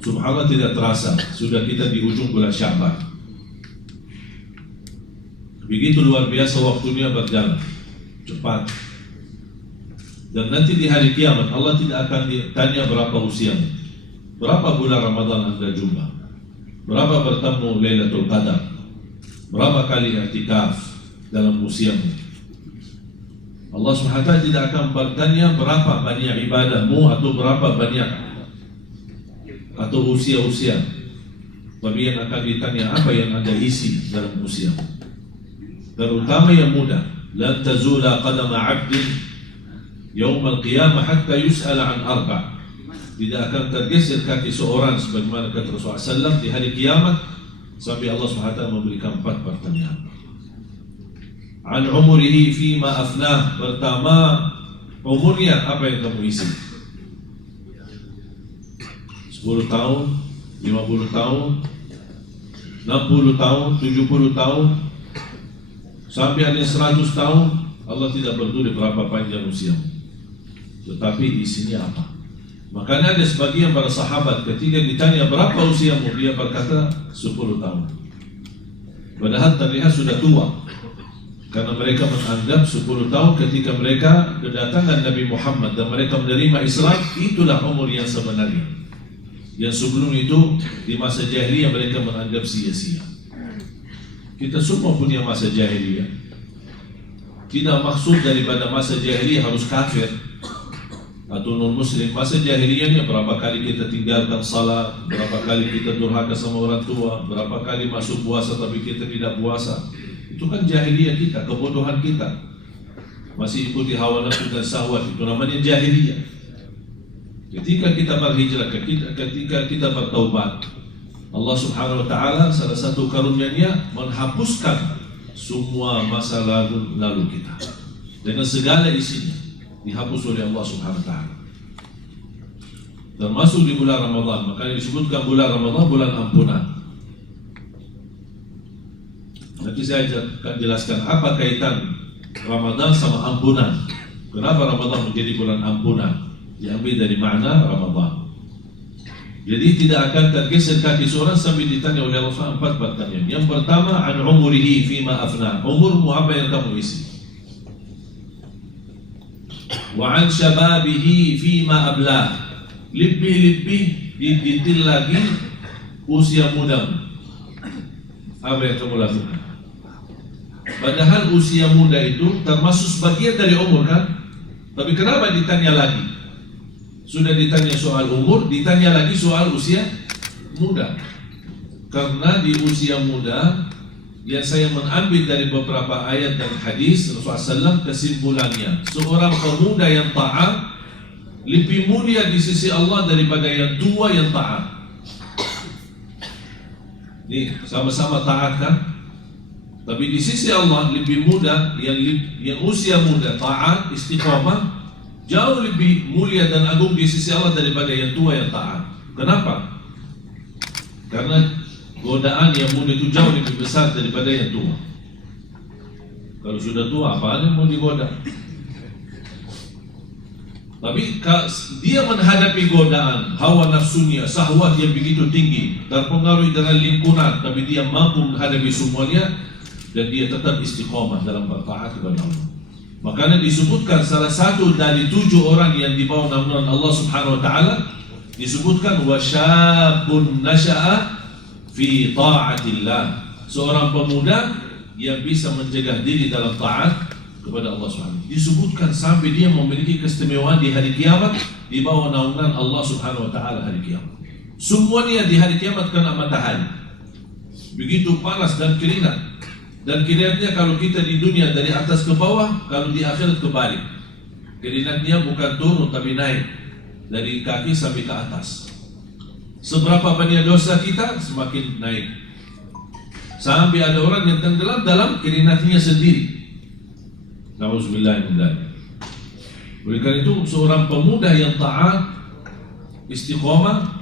Subhanallah, tidak terasa sudah kita di ujung bulan Sya'ban. Begitu luar biasa waktunya berjalan cepat. Dan nanti di hari kiamat Allah tidak akan ditanya berapa usiamu, berapa bulan Ramadan Anda jumpa, berapa bertemu Lailatul Qadar, berapa kali i'tikaf dalam usiamu. Allah SWT tidak akan bertanya berapa banyak ibadahmu atau berapa banyak atau usia-usia, tapi yang akan ditanya apa yang Anda isi dalam usiamu. Terutama yang muda, lan tazula qadama 'abdin yaumul qiyamah hatta yus'ala an arba'. Tidak akan tergeser kaki seorang sebagaimana kata Rasulullah SAW di hari kiamat sampai Allah SWT memberikan 4 pertanyaan. An umurihi fima afnah, pertama umurnya apa yang kamu isi. 10 tahun, 50 tahun, 60 tahun, 70 tahun, sampai ada 100 tahun. Allah tidak peduli berapa panjang usiamu, tetapi isinya apa. Makanya ada sebagian para sahabat ketika ditanya berapa usiamu, dia berkata 10 tahun. Padahal terlihat sudah tua, karena mereka menganggap 10 tahun ketika mereka kedatangan Nabi Muhammad dan mereka menerima Islam, itulah umur yang sebenarnya. Yang sebelum itu di masa jahiliyah mereka menganggap sia-sia. Kita semua punya masa jahiliyah. Tidak maksud daripada masa jahiliyah harus kafir atau non-muslim. Masa jahiliyahnya berapa kali kita tinggalkan salat, berapa kali kita durhaka sama orang tua, berapa kali masuk puasa tapi kita tidak puasa. Itu kan jahiliyah kita, kebodohan kita. Masih ikuti hawa nafsu dan syahwat, itu namanya jahiliyah. Ketika kita berhijrah, ketika kita bertaubat, Allah Subhanahu wa taala salah satu karunia-Nya menghapuskan semua masa lalu kita dengan segala isinya, dihapus oleh Allah Subhanahu wa taala. Termasuk di bulan Ramadan, makanya disebutkan bulan Ramadan bulan ampunan. Nanti saya akan jelaskan apa kaitan Ramadan sama ampunan. Kenapa Ramadan menjadi bulan ampunan? Diambil dari makna Ramadan. Jadi tidak akan tergeser kaki seorang sampai ditanya oleh Allah 4 pertanyaan. Yang pertama, an umurihi fima afna. Umurmu apa yang kamu isi? Wa an syababihi fima ablah. Lebih-lebih didetail lagi usia mudamu. Apa yang kamu lakukan? Padahal usia muda itu termasuk sebagian dari umur kan? Tapi kenapa ditanya lagi? Sudah ditanya soal umur, ditanya lagi soal usia muda. Karena di usia muda yang saya mengambil dari beberapa ayat dan hadis Rasulullah SAW, kesimpulannya seorang pemuda yang taat lebih mulia di sisi Allah daripada yang tua yang taat. Nih, sama-sama taat kan? Tapi di sisi Allah lebih muda yang usia muda taat istiqamah jauh lebih mulia dan agung di sisi Allah daripada yang tua yang taat. Kenapa? Karena godaan yang muda itu jauh lebih besar daripada yang tua. Kalau sudah tua, apa yang mau digoda? Tapi dia menghadapi godaan hawa nafsunya, syahwat yang begitu tinggi, terpengaruh dengan lingkungan, tapi dia mampu menghadapi semuanya dan dia tetap istiqamah dalam bertaat kepada Allah. Makanya disebutkan salah satu dari 7 orang yang dibawa naungan Allah Subhanahu wa taala disebutkan wasyabun nasya'a fi ta'atillah. Seorang pemuda yang bisa menjaga diri dalam taat kepada Allah Subhanahu. Disebutkan sampai dia memiliki keistimewaan di hari kiamat di bawah naungan Allah Subhanahu wa taala hari kiamat. Semuanya di hari kiamat kena matahari. Begitu panas dan keringat. Dan keringatnya kalau kita di dunia dari atas ke bawah, kalau di akhirat kebalik. Keringatnya bukan turun tapi naik dari kaki sampai ke atas. Seberapa banyak dosa kita semakin naik. Sampai ada orang yang tenggelam dalam keringatnya sendiri. Nauzubillah min dzalik. Oleh karena itu seorang pemuda yang taat, istiqomah,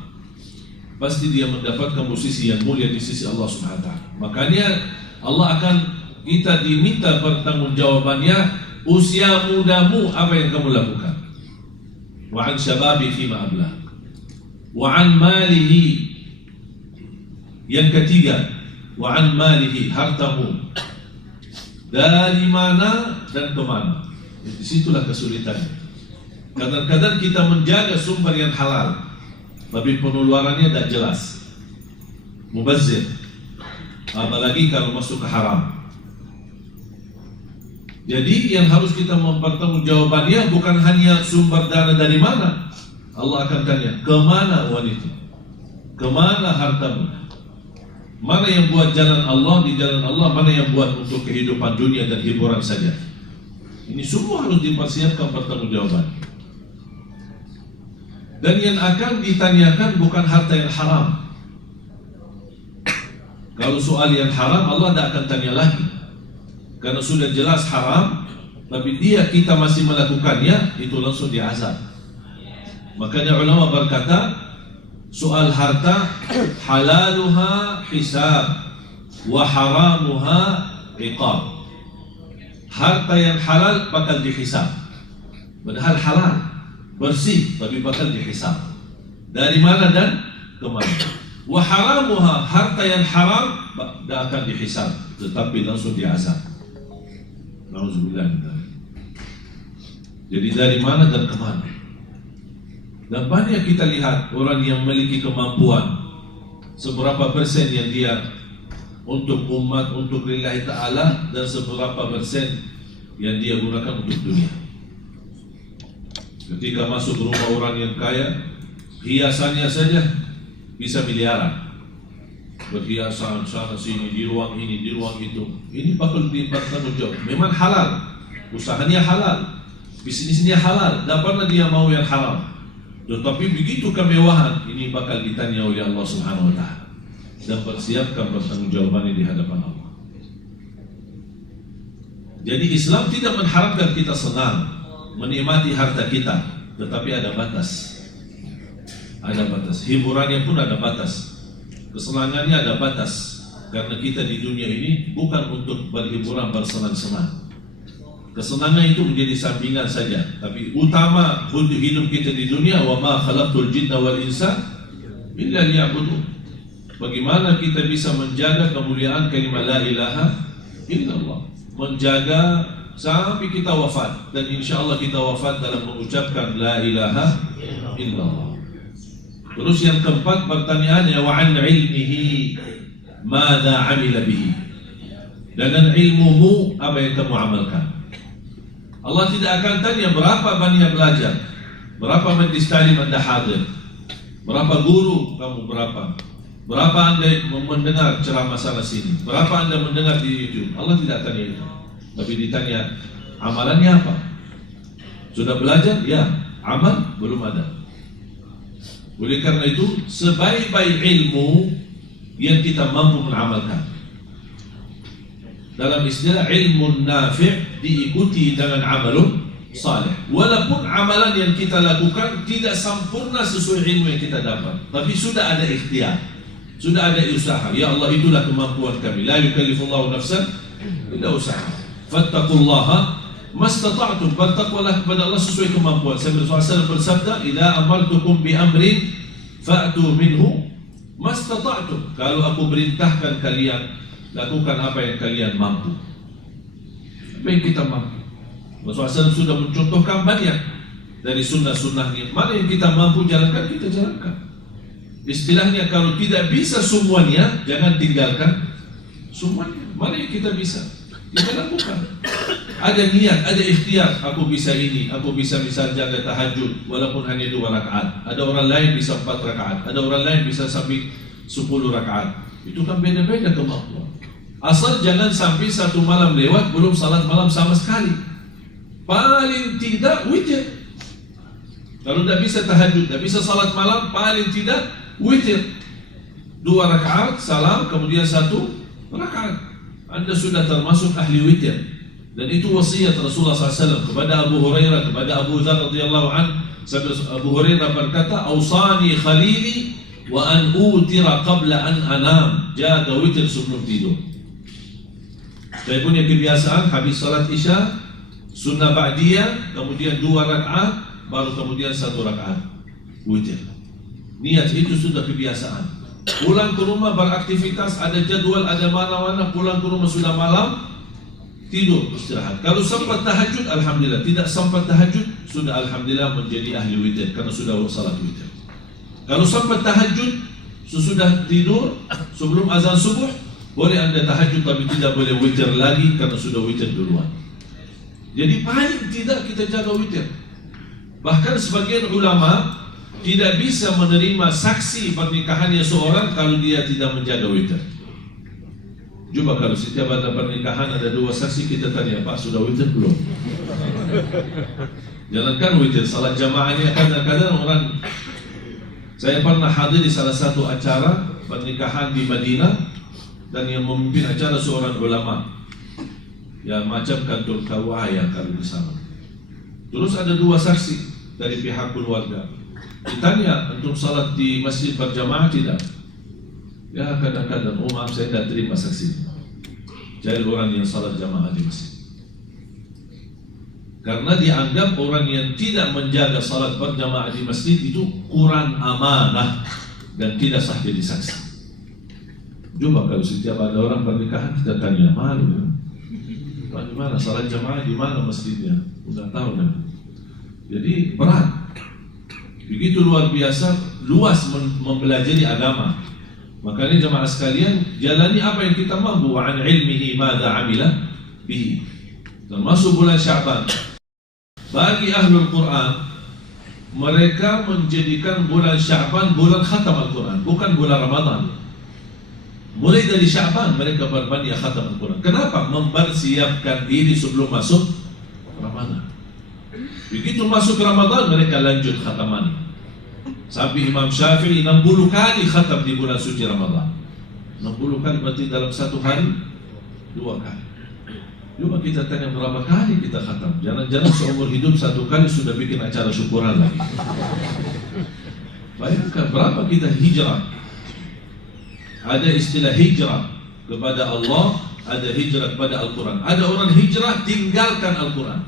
pasti dia mendapatkan posisi yang mulia di sisi Allah Subhanahu wa taala. Makanya Allah akan kita diminta pertanggungjawabannya, usia mudamu apa yang kamu lakukan? Wa an syababi fima ablah. Wa an malihi. Yang ketiga, wa an malihi, hartamu. Dari mana dan kemana. Di situlah kesulitannya. Kadang-kadang kita menjaga sumber yang halal, tapi pengeluarannya tidak jelas, mubazir, apalagi kalau masuk ke haram. Jadi yang harus kita mempertanggungjawabannya bukan hanya sumber dana dari mana. Allah akan tanya, kemana uang itu? Kemana hartamu? Mana yang buat jalan Allah, di jalan Allah, mana yang buat untuk kehidupan dunia dan hiburan saja. Ini semua harus dipersiapkan pertanggungjawaban. Dan yang akan ditanyakan bukan harta yang haram. Kalau soal yang haram, Allah tidak akan tanya lagi, karena sudah jelas haram. Tapi kita masih melakukannya, itu langsung diazab. Makanya ulama berkata, soal harta halaluha hisab wa haramuha iqab. Harta yang halal bakal dihisab, padahal halal, bersih, tapi bakal dihisab. Dari mana dan kemana. Wa haramuha, harta yang haram tidak akan dihisab, tetapi langsung diazab. Nauzubillah. Jadi dari mana dan kemana. Dan banyak kita lihat orang yang memiliki kemampuan, seberapa persen yang dia untuk umat, untuk lillahi ta'ala, dan seberapa persen yang dia gunakan untuk dunia. Ketika masuk rumah orang yang kaya, hiasannya saja bisa miliaran. Berhiasan sana sini, di ruang ini, di ruang itu. Ini bakal dipertanggungjawab. Memang halal, usahanya halal, bisnisnya halal, tidak pernah dia mau yang haram. Tetapi begitu kemewahan, ini bakal ditanya oleh Allah Subhanahu wa ta'ala, dan persiapkan pertanggungjawabannya di hadapan Allah. Jadi Islam tidak mengharapkan kita senang menikmati harta kita, tetapi ada batas. Ada batas. Hiburannya pun ada batas. Kesenangannya ada batas. Karena kita di dunia ini bukan untuk berhiburan, bersenang-senang. Kesenangan itu menjadi sampingan saja, tapi utama hidup kita di dunia, wa ma khalaqtul jinna wal insa illa liya'budun. Bagaimana kita bisa menjaga kemuliaan kalimat la ilaha illallah, menjaga sampai kita wafat, dan insyaallah kita wafat dalam mengucapkan la ilaha illallah. Terus yang keempat pertanyaannya, wa an ilmihi madza amila bihi. Dengan ilmumu apa yang kamu amalkan. Allah tidak akan tanya berapa banyak belajar, berapa majlis ta'lim Anda hadir, berapa guru kamu, berapa Anda mendengar ceramah sana sini, berapa Anda mendengar di YouTube. Allah tidak tanya itu. Tapi ditanya amalannya apa. Sudah belajar? Ya. Amal? Belum ada. Oleh karena itu, sebaik-baik ilmu yang kita mampu mengamalkan. Dalam istilah ilmu nafi' diikuti dengan amalun salih. Walaupun amalan yang kita lakukan tidak sempurna sesuai ilmu yang kita dapat, tapi sudah ada ikhtiar, sudah ada usaha. Ya Allah, itulah kemampuan kami. La yukallifullahu nafsan illa usaha. Fattaqullaha mastata'tum. Bertakwalah kepada Allah sesuai kemampuan. Rasulullah SAW bersabda, "Idza amartukum bi amrin fa'tu minhu mastata'tum." Kalau aku perintahkan kalian, lakukan apa yang kalian mampu. Apa yang kita mampu. Rasulullah SAW sudah mencontohkan banyak dari sunnah-sunnahnya. Mana yang kita mampu jalankan, kita jalankan. Istilahnya, kalau tidak bisa semuanya, jangan tinggalkan semuanya. Mana yang kita bisa, kita lakukan. Ada niat, ada ikhtiar. Aku bisa ini, aku bisa misal jaga tahajud walaupun hanya 2 rakaat. Ada orang lain bisa 4 rakaat. Ada orang lain bisa sampai 10 rakaat. Itu kan beda-beda kemampuan. Asal jangan sampai satu malam lewat belum salat malam sama sekali. Paling tidak witir. Kalau tidak bisa tahajud, tidak bisa salat malam, paling tidak witir. 2 rakaat salam, kemudian 1 rakaat. Anda sudah termasuk ahli witir. Dan itu wasiat Rasulullah SAW kepada Abu Hurairah, kepada Abu Dzar radhiyallahu anhu. Abu Hurairah berkata, "Ausani khalili wa an utira qabla an anam." Jaga witir sebelum tidur. Saya punya kebiasaan habis salat Isya, sunnah ba'diyah, kemudian 2 rakaat, baru kemudian 1 rakaat witir. Niat itu sudah kebiasaan. Pulang ke rumah beraktivitas, ada jadwal, ada mana-mana, pulang ke rumah sudah malam, tidur, istirahat. Kalau sempat tahajud, alhamdulillah. Tidak sempat tahajud, sudah alhamdulillah menjadi ahli witir karena sudah salat witir. Kalau sempat tahajud, sesudah tidur, sebelum azan subuh, boleh anda tahajud tapi tidak boleh witir lagi karena sudah witir duluan. Jadi paling tidak kita jaga witir. Bahkan sebagian ulama tidak bisa menerima saksi pernikahannya seorang kalau dia tidak menjaga witir. Coba kalau setiap ada pernikahan ada 2 saksi, kita tanya, Pak sudah witir belum? Jangankan witir, salat jamaahnya kadang-kadang orang. Saya pernah hadir di salah satu acara pernikahan di Madinah, dan yang memimpin acara seorang ulama, ya macam kantor KUA yang kalau di sana. Terus ada 2 saksi dari pihak keluarga. Ditanya, untuk salat di masjid berjamaah tidak? Ya kadang-kadang, oh maaf saya tidak terima saksi. Cari orang yang salat jamaah di masjid. Karena dianggap orang yang tidak menjaga salat berjamaah di masjid itu kurang amanah dan tidak sah jadi saksi. Coba kalau setiap ada orang pernikahan kita tanya, malu ya? Di mana salat jamaah, di mana masjidnya? Udah tahu kan? Jadi berat. Begitu luar biasa, luas mempelajari agama. Makanya jemaah sekalian, jalani apa yang kita mampu. Wa an ilmihi madza amila bihi. Termasuk bulan Sya'ban. Bagi ahlul Quran, mereka menjadikan bulan Sya'ban bulan khatam Al-Quran, bukan bulan Ramadan. Mulai dari Sya'ban mereka berbanyak khatam Al-Quran. Kenapa? Mempersiapkan diri sebelum masuk Ramadan. Begitu masuk Ramadan mereka lanjut khataman. Sampai Imam Syafi'i 60 kali khatam di bulan suci Ramadan. 60 kali berarti dalam satu hari 2 kali. Coba kita tanya berapa kali kita khatam. Jangan-jangan seumur hidup 1 kali sudah bikin acara syukuran lagi. Bayangkan berapa kita hijrah. Ada istilah hijrah kepada Allah, ada hijrah kepada Al-Quran. Ada orang hijrah tinggalkan Al-Quran,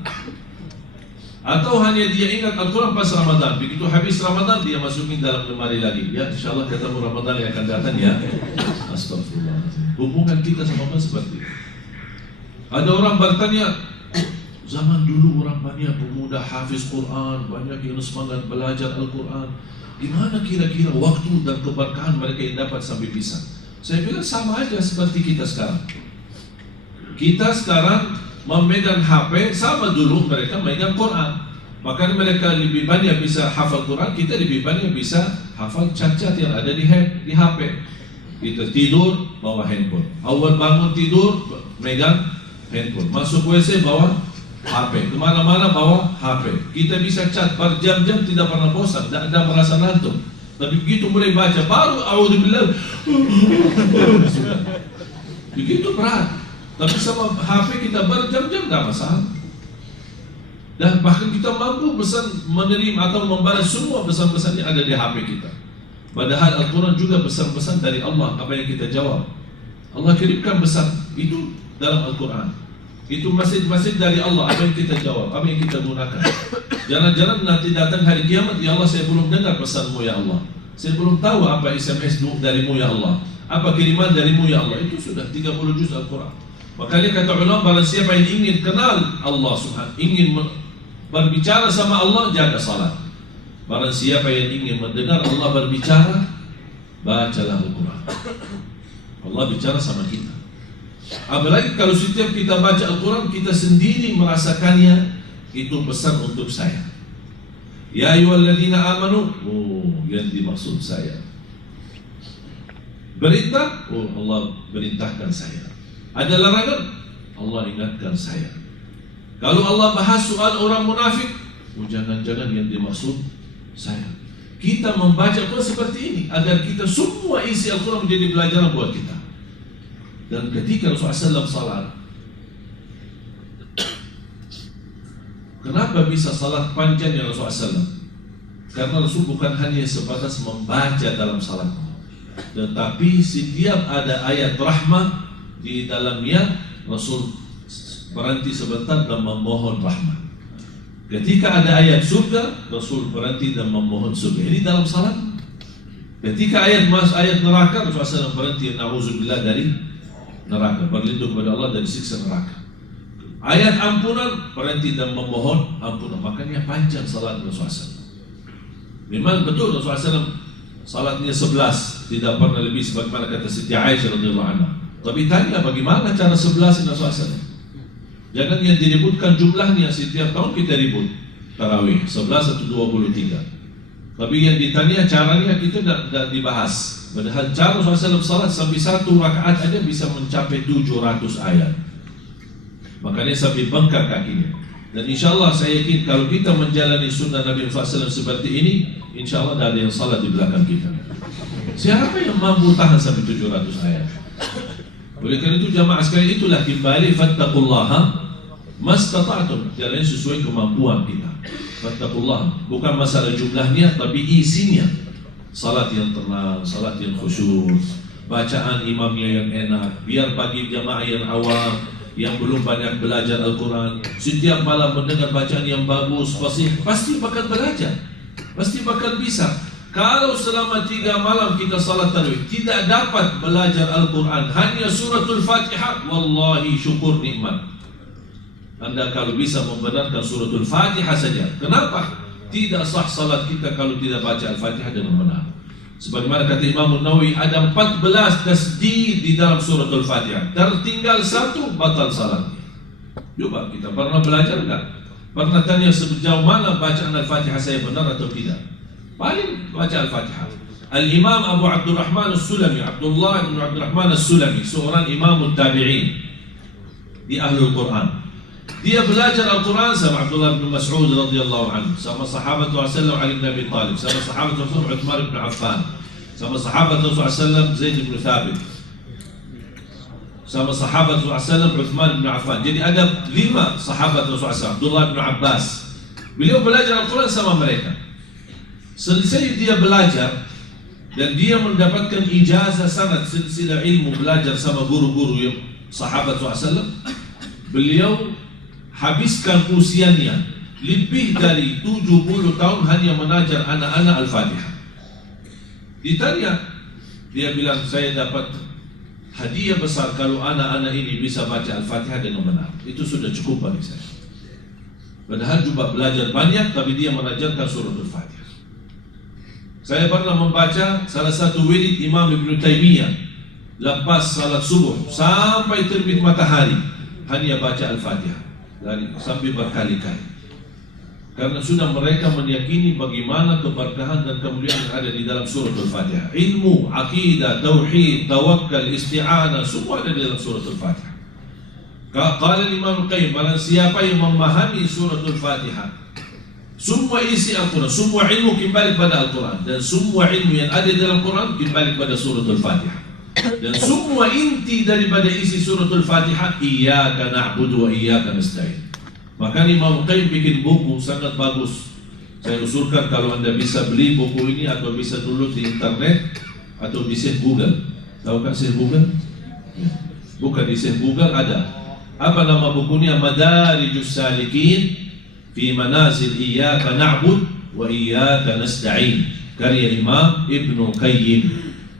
atau hanya dia ingat Al-Quran pas Ramadan. Begitu habis Ramadan dia masukin dalam lemari lagi. Ya insyaAllah ketemu Ramadan yang akan datang ya. Astagfirullah. Hubungan kita sama Allah seperti itu. Ada orang bertanya, zaman dulu orang banyak pemuda hafiz Quran, banyak yang semangat belajar Al-Quran. Gimana kira-kira waktu dan keberkahan mereka yang dapat sampai bisa? Saya bilang sama aja seperti kita sekarang. Kita sekarang memegang HP, sama dulu mereka memegang Quran. Maka mereka lebih banyak bisa hafal Quran, kita lebih banyak bisa hafal cat-cat yang ada di HP. Kita tidur bawa handphone, awal bangun tidur megang handphone, masuk WC bawa HP, kemana-mana bawa HP. Kita bisa cat berjam-jam tidak pernah bosan, tidak ada merasa ngantuk. Tapi begitu mulai baca baru a'udzubillah. Begitu berat. Tapi sama HP kita berjam-jam tidak masalah. Dan bahkan kita mampu pesan menerima atau membalas semua pesan-pesan yang ada di HP kita. Padahal Al-Quran juga pesan-pesan dari Allah, apa yang kita jawab. Allah kirimkan pesan itu dalam Al-Quran. Itu masjid-masjid dari Allah, apa yang kita jawab, apa yang kita gunakan. Jangan-jangan nanti datang hari kiamat, ya Allah saya belum dengar pesanmu ya Allah. Saya belum tahu apa SMS darimu ya Allah, apa kiriman darimu ya Allah. Itu sudah 30 juz Al-Quran. Makanya kata ulama, barang siapa yang ingin kenal Allah Subhanahu, ingin berbicara sama Allah, jaga salat. Barang siapa yang ingin mendengar Allah berbicara, bacalah Al-Quran. Allah bicara sama kita. Apalagi kalau setiap kita baca Al-Quran, kita sendiri merasakannya, itu pesan untuk saya. Ya ayyuhalladzina amanu, oh yang dimaksud saya. Perintah, oh Allah perintahkan saya. Ada larangan, Allah ingatkan saya. Kalau Allah bahas soal orang munafik, oh jangan-jangan yang dimaksud saya. Kita membaca Al-Quran seperti ini agar kita semua isi Al-Quran menjadi pelajaran buat kita. Dan ketika Rasulullah SAW salat, kenapa bisa salat panjang ya Rasulullah SAW? Karena Rasul bukan hanya sebatas membaca dalam salat, tetapi setiap ada ayat rahmat di dalamnya, Rasul berhenti sebentar dan memohon rahmat. Ketika ada ayat surga, Rasul berhenti dan memohon surga. Ini dalam salat. Ketika ayat neraka, Rasulullah SAW berhenti, na'udzubillah dari neraka, berlindung kepada Allah dari siksa neraka. Ayat ampunan, berhenti dan memohon ampunan. Makanya panjang salat Rasulullah SAW. Memang betul Rasulullah SAW salatnya 11, tidak pernah lebih, sebagaimana kata Siti Aisyah radhiyallahu anha. Tapi tanya bagaimana cara 11 Rasulullah SAW. Jangan yang diributkan jumlahnya, setiap tahun kita ribut tarawih 11 atau 23. Tapi yang ditanya caranya kita tidak dibahas. Padahal cara Rasulullah SAW salat sampai 1 rakaat aja bisa mencapai 700 ayat. Makanya sampai bengkak kakinya. Dan insya Allah saya yakin kalau kita menjalani sunnah Nabi SAW seperti ini, insya Allah tidak ada yang salat di belakang kita. Siapa yang mampu tahan sampai 700 ayat? Oleh karena itu jamaah sekalian, itulah kembali fattaqullaha mastata'tum, jalan sesuai kemampuan kita. Fattaqullaha, bukan masalah jumlahnya tapi isinya. Salat yang tenang, salat yang khusyuk, bacaan imamnya yang enak. Biar bagi jamaah yang awam, yang belum banyak belajar Al-Quran, setiap malam mendengar bacaan yang bagus, pasti bakal belajar, pasti bakal bisa. Kalau selama 3 malam kita salat tarawih tidak dapat belajar Al-Quran, hanya suratul Fatihah, wallahi syukur nikmat. Anda kalau bisa membenarkan suratul Fatihah saja. Kenapa? Tidak sah salat kita kalau tidak baca Al-Fatihah dengan benar. Sebagaimana kata Imam Nawawi, ada 14 tasdid di dalam suratul Fatihah. Tertinggal 1, batal salatnya. Coba kita pernah belajar enggak? Pernah tanya sejauh mana bacaan Al-Fatihah saya benar atau tidak? Paling baca Al-Fatihah. Al-Imam Abu Abdurrahman As-Sulami, Abdullah bin Abdurrahman As-Sulami, seorang imam tabi'in di Ahlul Quran. Dia belajar Al-Quran sama Abdullah bin Mas'ud radhiyallahu anhu, sama sahabat Rasulullah Ali bin Abi Talib, sama sahabat Rasulullah Uthman bin Affan, sama sahabat Rasulullah Zaid bin Thabit, sama sahabat Rasulullah Uthman bin Affan. Jadi ada 5 sahabat Rasulullah, Abdullah bin Abbas. Beliau belajar Al-Quran sama mereka. Selesai dia belajar dan dia mendapatkan ijazah sanad silsilah ilmu belajar sama guru-guru yang sahabat Rasulullah. Beliau habiskan usianya lebih dari 70 tahun hanya mengajar anak-anak Al-Fatihah. Ditanya, dia bilang, saya dapat hadiah besar kalau anak-anak ini bisa baca Al-Fatihah dengan benar. Itu sudah cukup bagi saya. Padahal juga belajar banyak, tapi dia mengajarkan suratul Fatihah. Saya pernah membaca salah satu wirid Imam Ibn Taymiyah lepas salat subuh sampai terbit matahari, hanya baca Al-Fatihah sampai berkali-kali. Karena sudah mereka meyakini bagaimana keberkahan dan kemuliaan yang ada di dalam suratul Fatihah. Ilmu, akidah, tauhid, tawakkal, isti'anah, semua ada di dalam suratul Fatihah. Qala Imam Qayyim, barang siapa yang memahami suratul Fatihah, semua isi Al-Quran, semua ilmu kembali pada Al-Quran, dan semua ilmu yang ada di dalam Quran kembali pada suratul Fatihah. Dan semua inti daripada isi suratul Fatihah, iyyaka na'budu wa iyyaka nasta'in. Maka Imam Qayyim bikin buku sangat bagus. Saya usulkan kalau Anda bisa beli buku ini atau bisa download di internet atau di Syekh Google. Tahu kan Syekh Google? Ya. Bukan di Syekh Google ada. Apa nama bukunya? Madarijus Salikin fi Manazil Iyyaka Na'bud wa Iyyaka Nasta'in, karya Imam Ibnu Qayyim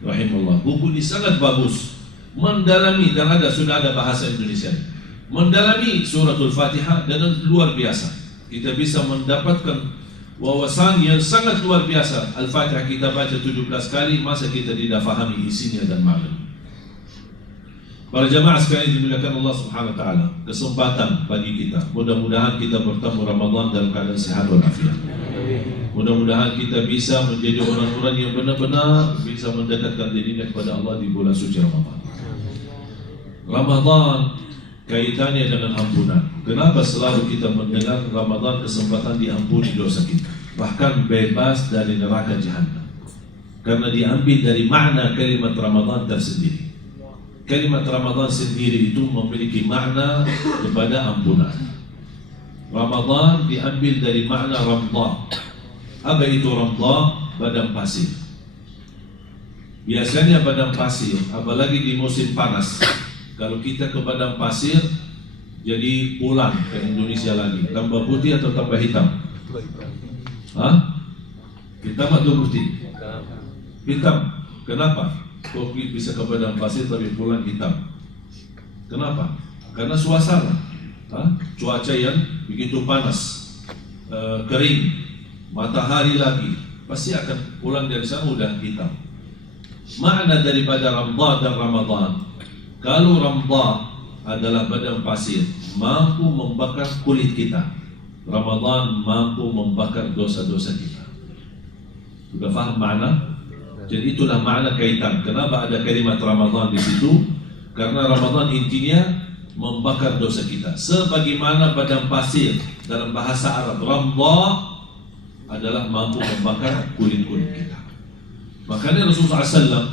rahimahullah. Buku ini sangat bagus, mendalami, dan sudah ada bahasa Indonesia, mendalami suratul Fatihah dengan luar biasa. Kita bisa mendapatkan wawasan yang sangat luar biasa. Al-Fatihah kita baca 17 kali, masa kita tidak fahami isinya dan makna. Para jamaah sekalian dimuliakan Allah Subhanahu wa taala, kesempatan bagi kita. Mudah-mudahan kita bertemu Ramadan dalam keadaan sehat walafiat. Mudah-mudahan kita bisa menjadi orang-orang yang benar-benar bisa mendekatkan dirinya kepada Allah di bulan suci Ramadan. Ramadan kaitannya dengan ampunan. Kenapa selalu kita mendengar Ramadan kesempatan diampuni dosa kita, bahkan bebas dari neraka jahanam? Karena diambil dari makna kalimat Ramadan tersendiri. Kalimat Ramadan sendiri itu memiliki makna kepada ampunan. Ramadan diambil dari makna ramdah. Apa itu ramdah? Padang pasir. Biasanya padang pasir, apalagi di musim panas, kalau kita ke padang pasir, jadi pulang ke Indonesia lagi, tambah putih atau tambah hitam? Hah? Hitam atau putih? Hitam. Kenapa? Kok bisa ke padang pasir tapi pulang hitam? Kenapa? Karena suasana, cuaca yang begitu panas, kering, matahari lagi, pasti akan pulang dari sana udah hitam. Makna daripada Ramdha dan Ramadan, kalau Ramdha adalah padang pasir, mampu membakar kulit kita. Ramadan mampu membakar dosa-dosa kita. Sudah faham makna? Jadi itulah makna kaitan. Kenapa ada kalimat Ramadan di situ? Karena Ramadan intinya membakar dosa kita. Sebagaimana padang pasir dalam bahasa Arab, Ramdha adalah mampu membakar kulit-kulit kita. Makanya Rasulullah SAW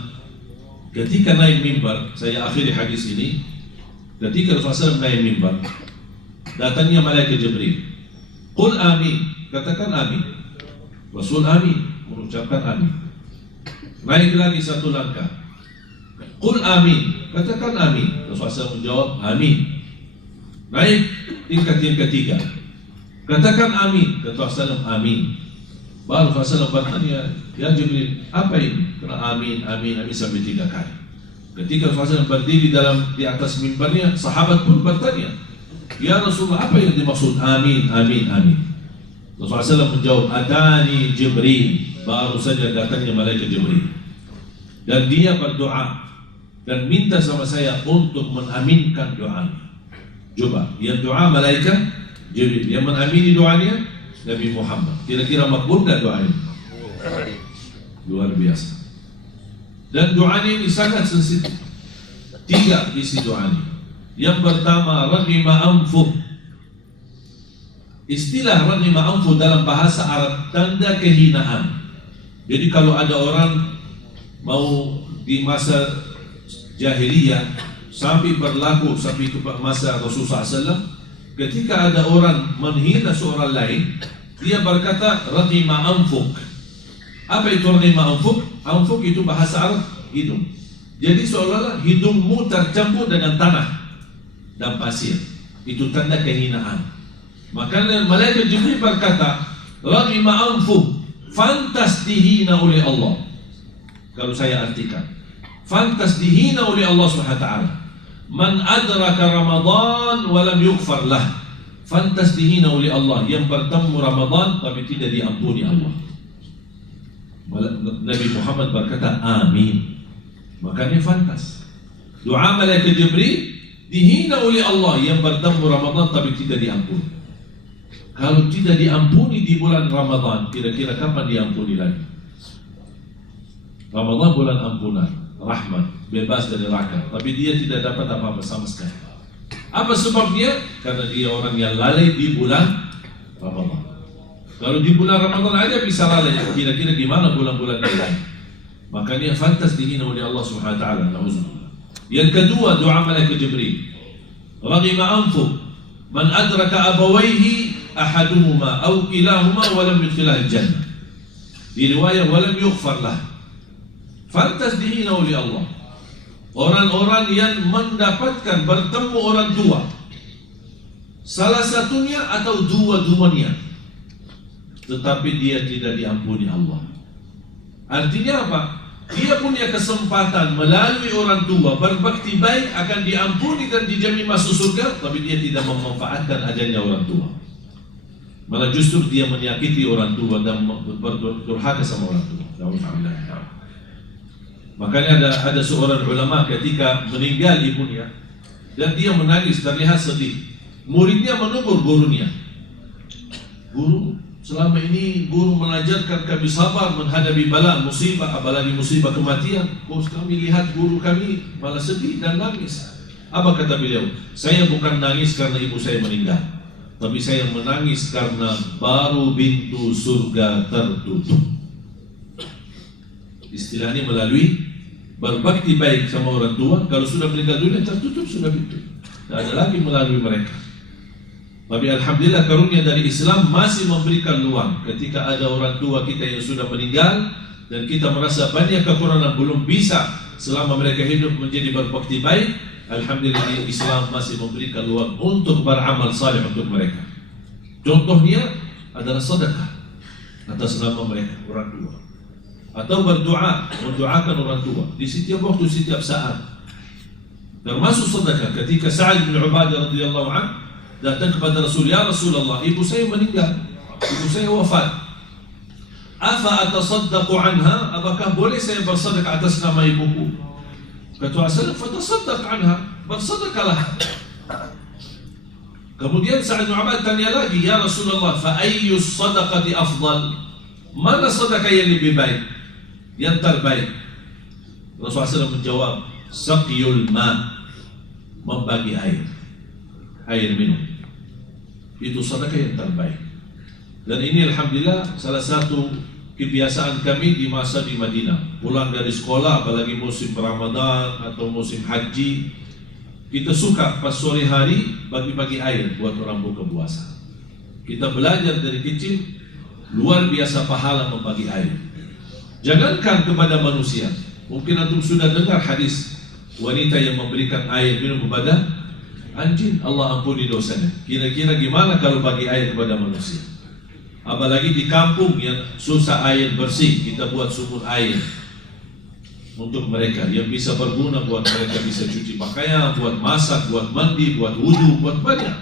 ketika naik mimbar, saya akhiri hadis ini, ketika Rasulullah SAW naik mimbar, datangnya malaikat Jibril. Qul amin, katakan amin. Rasul amin, mengucapkan amin. Naik lagi satu langkah. Qul amin, katakan amin. Rasulullah SAW menjawab amin. Naik tingkat yang ketiga, katakan amin. Kata Rasulullah SAW amin. Baru Rasulullah SAW bertanya, ya Jibril, apa ini? Kena amin, amin, amin sampai 3 kali. Ketika Rasulullah SAW berdiri di atas mimbarnya, sahabat pun bertanya, ya Rasulullah, apa yang dimaksud amin, amin, amin? Rasulullah SAW menjawab, atani Jibril. Baru saja datangnya malaikat Jibril, dan dia berdoa dan minta sama saya untuk mengaminkan doanya. Coba, yang doa malaikat Jibril, yang mengamini doanya Nabi Muhammad. Kira-kira makbul tak doa ini? Luar biasa. Dan doa ini sangat sensitif. 3 isi doa ini. Yang pertama, raghima anfuh. Istilah raghima anfuh dalam bahasa Arab tanda kehinaan. Jadi kalau ada orang mau di masa jahiliyah sampai berlaku sampai ke masa Rasulullah SAW, ketika ada orang menghina seorang lain, dia berkata raghima anfuk. Apa itu raghima anfuk? Anfuk itu bahasa Arab hidung. Jadi seolah-olah hidungmu tercampur dengan tanah dan pasir. Itu tanda kehinaan. Maka malaikat Jibril berkata raghima anfuk, fantas dihina oleh Allah. Kalau saya artikan, fantas dihina oleh Allah SWT. Man adraka Ramadan walam yughfar lah. Fantas dihina oleh Allah, yang bertemu Ramadan tapi tidak diampuni Allah. Nabi Muhammad berkata amin. Makanya fantas. Doa malaikat Jibril, dihina oleh Allah yang bertemu Ramadan tapi tidak diampuni. Kalau tidak diampuni di bulan Ramadan, kira-kira kapan diampuni lagi? Ramadan bulan ampunan, rahmat, bebas dari neraka, tapi dia tidak dapat apa-apa sama sekali. Apa sebabnya? Karena dia orang yang lalai di bulan Ramadan. Kalau di bulan Ramadan aja bisa lalai, kira-kira gimana bulan-bulan yang lain? Makanya fantas dihina oleh Allah Subhanahu wa taala. Yang kedua, doa malaikat Jibril. Raghima anfuk man adraka abawaihi ahaduhuma aw kilahuma wa lam yudkhilal jannah. Di riwayat wa lam yughfar lah. Fantas dihina oleh Allah orang-orang yang mendapatkan bertemu orang tua, salah satunya atau dua-duanya, tetapi dia tidak diampuni Allah. Artinya apa? Dia punya kesempatan melalui orang tua berbakti baik akan diampuni dan dijamin masuk surga, tapi dia tidak memanfaatkan adanya orang tua. Malah justru dia menyakiti orang tua dan berdurhaka sama orang tua. Makanya ada seorang ulama ketika meninggal ibunya dan dia menangis, terlihat sedih. Muridnya menegur gurunya. Guru, selama ini guru mengajarkan kami sabar menghadapi bala, musibah, apalagi musibah kematian. Kok kami lihat guru kami malah sedih dan nangis. Apa kata beliau? Saya bukan nangis karena ibu saya meninggal, tapi saya menangis karena baru pintu surga tertutup. Istilahnya melalui berbakti baik sama orang tua, kalau sudah meninggal dunia tertutup sudah pintu, tidak ada lagi melalui mereka. Tapi alhamdulillah karunia dari Islam masih memberikan peluang ketika ada orang tua kita yang sudah meninggal dan kita merasa banyak kekurangan belum bisa selama mereka hidup menjadi berbakti baik. Alhamdulillah Islam masih memberikan peluang untuk beramal saleh untuk mereka. Contohnya adalah sedekah atas nama mereka orang tua. atau berdoa, mendoakan orang tua di setiap waktu, setiap saat. Termasuk sedekah. Ketika Sa'ad bin Ubadah radhiyallahu anhu datang kepada Rasul, ya Rasulullah, ibu saya meninggal, ibu saya wafat. Afa atasaddaqu anha? Apakah boleh saya bersedekah atas nama ibuku? Kata Rasul, fatasaddaq anha, bersedekahlah. Kemudian Sa'ad bin Ubadah tanya lagi, ya Rasulullah, fa ayyus sadaqati afdal? Mana sedekah yang lebih baik, yang terbaik? Rasulullah SAW menjawab, saqiyul ma, membagi air minum. Itu sedekah yang terbaik. Dan ini alhamdulillah salah satu kebiasaan kami di masa di Madinah. Pulang dari sekolah, apalagi musim Ramadan atau musim haji, kita suka pas sore hari bagi-bagi air buat orang buka puasa. Kita belajar dari kecil, luar biasa pahala membagi air. Jangankan kepada manusia, mungkin antum sudah dengar hadis wanita yang memberikan air minum kepada anjing, Allah ampuni dosanya. Kira-kira gimana kalau bagi air kepada manusia? Apalagi di kampung yang susah air bersih, kita buat sumur air untuk mereka yang bisa berguna, buat mereka bisa cuci pakaian, buat masak, buat mandi, buat wudu, buat banyak.